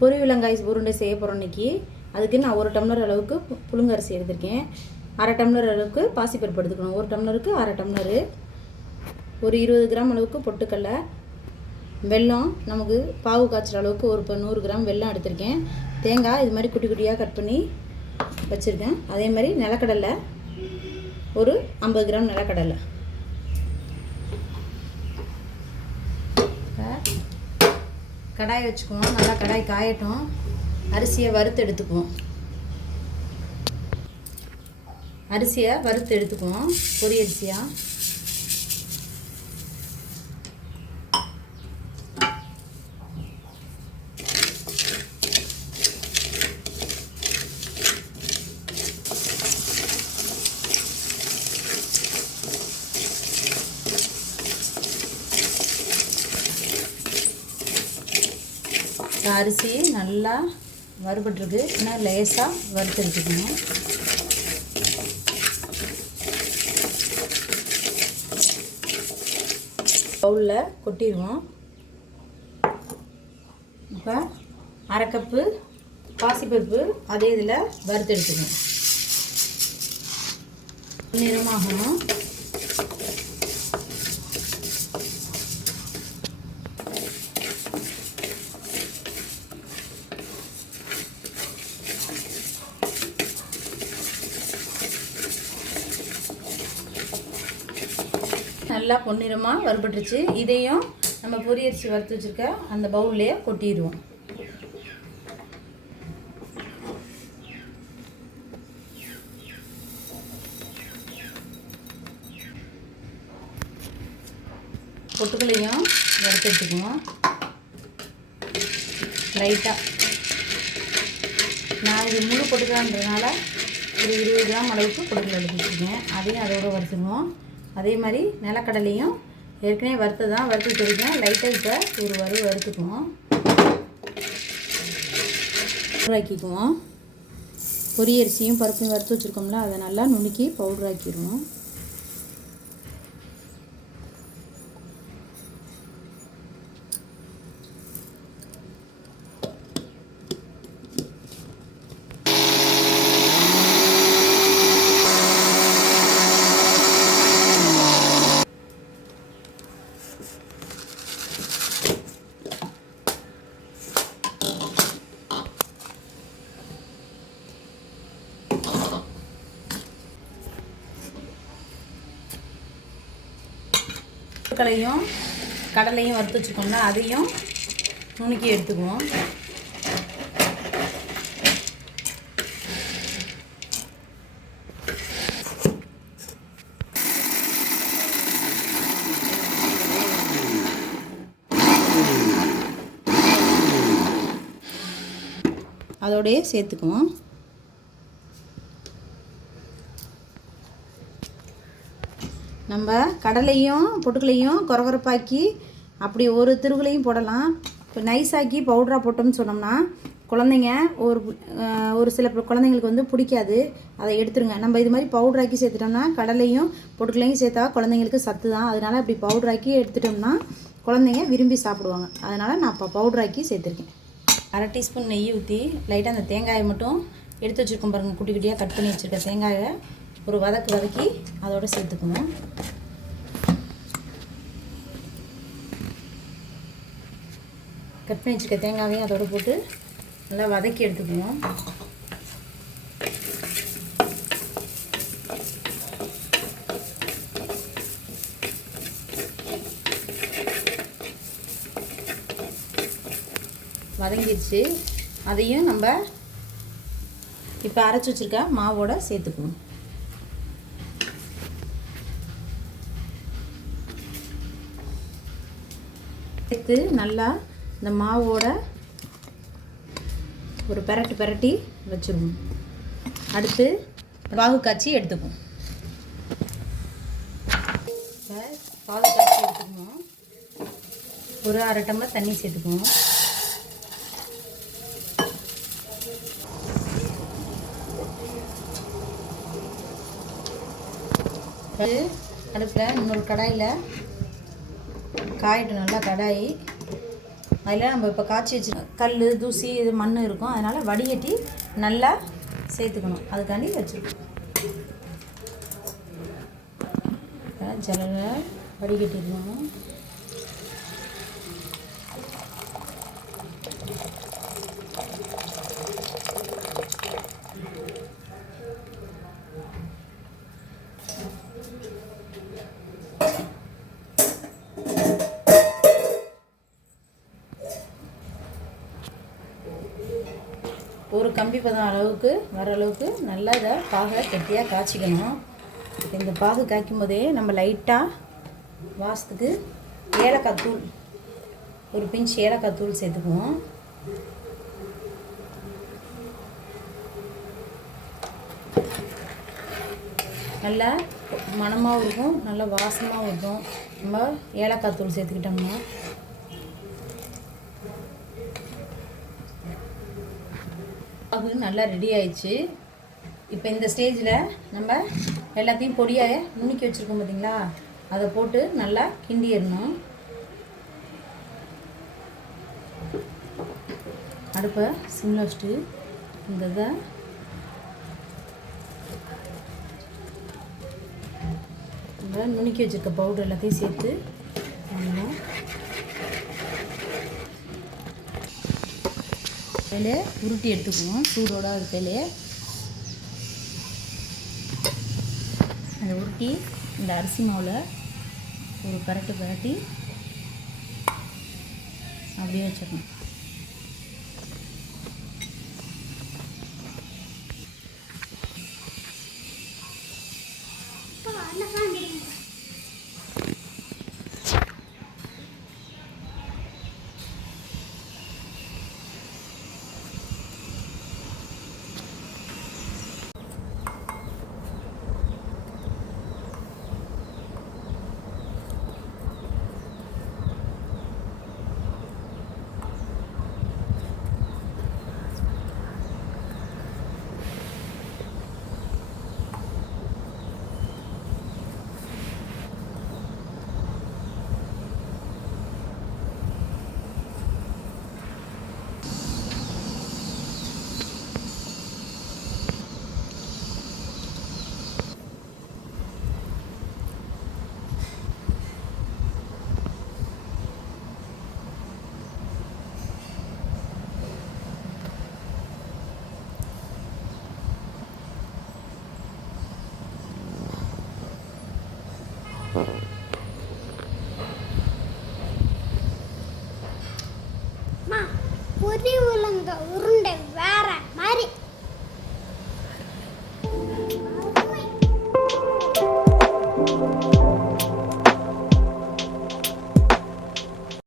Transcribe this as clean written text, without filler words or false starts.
பொரி வெங்காய உருண்டை செய்ய போகிறோம் இன்றைக்கி. அதுக்கு நான் 1 டம்ளர் அளவுக்கு புழுங்கரிசி எடுத்திருக்கேன். 1/2 டம்ளர் அளவுக்கு பாசிப்பருப்பு எடுத்துக்கணும். 1 டம்ளருக்கு 1/2 டம்ளரு. ஒரு 20 கிராம் அளவுக்கு பொட்டுக்கடலை. வெல்லம் நமக்கு பாவு காய்ச்சல் அளவுக்கு ஒரு 100 கிராம் வெல்லம் எடுத்திருக்கேன். தேங்காய் இது மாதிரி குட்டி குட்டியாக கட் பண்ணி வச்சுருக்கேன். அதே மாதிரி நிலக்கடலை ஒரு 50 கிராம் நிலக்கடலை. கடாய் வச்சுக்குவோம். நல்லா கடாய் காயட்டும். அரிசியை வறுத்து எடுத்துக்குவோம். பொரி அரிசியாக. அரிசி நல்லா வறுபட்டுருக்கு. இன்னும் லேசாக வறுத்து எடுத்துக்கணும். பவுலில் கொட்டிடுவோம். இப்போ 1/2 கப்பு பாசிப்பருப்பு அதே இதில் வறுத்து எடுத்துக்கணும். நிறமாகணும். நல்லா பொன்னிறமாக வறுபட்டுருச்சு. இதையும் நம்ம பொரி அரிசி வறுத்து வச்சுருக்க அந்த பவுல்லையே கொட்டிடுவோம். பொட்டுக்களையும் வறுத்து எடுத்துக்குவோம் லைட்டாக. நான் இது முழு பொட்டுக்கலான்றதுனால ஒரு 20 கிராம் அளவுக்கு பொட்டுக்கலை எடுத்து வச்சுருக்கேன். அதையும் அதோடு வறுத்துக்குவோம். அதே மாதிரி நிலக்கடலையும் ஏற்கனவே வறுத்து வச்சுருக்கேன். லைட்டாக இப்போ ஒரு வறுத்துக்குவோம். ஆக்கிக்குவோம். பொரி அரிசியும் பருப்பையும் வறுத்து வச்சுருக்கோம்ல, அதை நல்லா நுணுக்கி பவுடர் ஆக்கிடுவோம். கடலையும் வறுத்து வச்சுக்கோங்க. அதையும் நுணுக்கி எடுத்துக்குவோம். அதோடயே சேர்த்துக்குவோம். நம்ம கடலையும் பொட்டுக்களையும் கொரகொரப்பாக்கி அப்படி ஒரு திருகுலையும் போடலாம். இப்போ நைஸாக்கி பவுடராக போட்டோம்னு சொன்னோம்னா குழந்தைங்க ஒரு சில குழந்தைங்களுக்கு வந்து பிடிக்காது. அதை எடுத்துருங்க. நம்ம இது மாதிரி பவுடராக்கி சேர்த்துட்டோம்னா கடலையும் பொட்டுக்களையும் சேர்த்தா குழந்தைங்களுக்கு சத்து தான். அதனால் அப்படி பவுடராக்கி எடுத்துட்டோம்னா குழந்தைங்க விரும்பி சாப்பிடுவாங்க. அதனால் நான் இப்போ பவுடராக்கி சேர்த்துருக்கேன். 1/2 டீஸ்பூன் நெய் ஊற்றி லைட்டாக அந்த தேங்காயை மட்டும் எடுத்து வச்சுருக்கோம் பாருங்கள். குட்டி குட்டியாக கட் பண்ணி வச்சுருக்க தேங்காயை ஒரு வதக்கி அதோடு சேர்த்துக்கணும். கட் பண்ணி வச்சுருக்க தேங்காயையும் அதோடு போட்டு நல்லா வதக்கி எடுத்துக்குவோம். வதங்கிடுச்சு. அதையும் நம்ம இப்போ அரைச்சி வச்சுருக்க மாவோட சேர்த்துக்குவோம். சேர்த்து நல்லா இந்த மாவோட ஒரு பெரட்டி வச்சுருவோம். அடுத்து பாகு காய்ச்சி எடுத்துக்குவோம். பாகு காய்ச்சி எடுத்துக்குவோம். ஒரு 1/2 டம்ளர் தண்ணி சேர்த்துக்குவோம். அடுப்பில் இன்னொரு கடாயில் காயிட்டு நல்லா கடாயி அதில் நம்ம இப்போ காய்ச்சி வச்சு கல் தூசி இது மண் இருக்கும், அதனால் வடிகட்டி நல்லா சேர்த்துக்கணும். அதுக்காண்டி வச்சுருக்கோம். ஜலலை வடிகட்டிடணும். ஒரு கம்பி பதம் அளவுக்கு வர அளவுக்கு நல்லா இதை பாகை கெட்டியாக காய்ச்சிக்கணும். இந்த பாகு காய்க்கும் போதே நம்ம லைட்டாக வாசத்துக்கு ஏலக்காய் தூள், ஒரு பிஞ்ச் ஏலக்காய் தூள் சேர்த்துக்குவோம். நல்லா மணமாகவும் இருக்கும், நல்லா வாசமாகவும் இருக்கும். நம்ம ஏலக்காய் தூள் சேர்த்துக்கிட்டோம்னா பாகு நல்லா ரெடி ஆயிடுச்சு. இப்போ இந்த ஸ்டேஜில் நம்ம எல்லாத்தையும் பொடியாக நுணுக்கி வச்சுருக்கோம் பார்த்தீங்களா, அதை போட்டு நல்லா கிண்டிடணும். அடுப்பை சிம்மில் வச்சுட்டு இந்த இதை நம்ம நுணுக்கி வச்சுருக்க பவுடர் எல்லாத்தையும் சேர்த்து நல்லா அதிலே உருட்டி எடுத்துக்குவோம். சூடோட இருக்கையிலே அதை உருட்டி இந்த அரிசி மாவில் ஒரு பரட்டி அப்படியே வச்சிடணும். பொரி உலங்க உருண்டை வேற மாதிரி.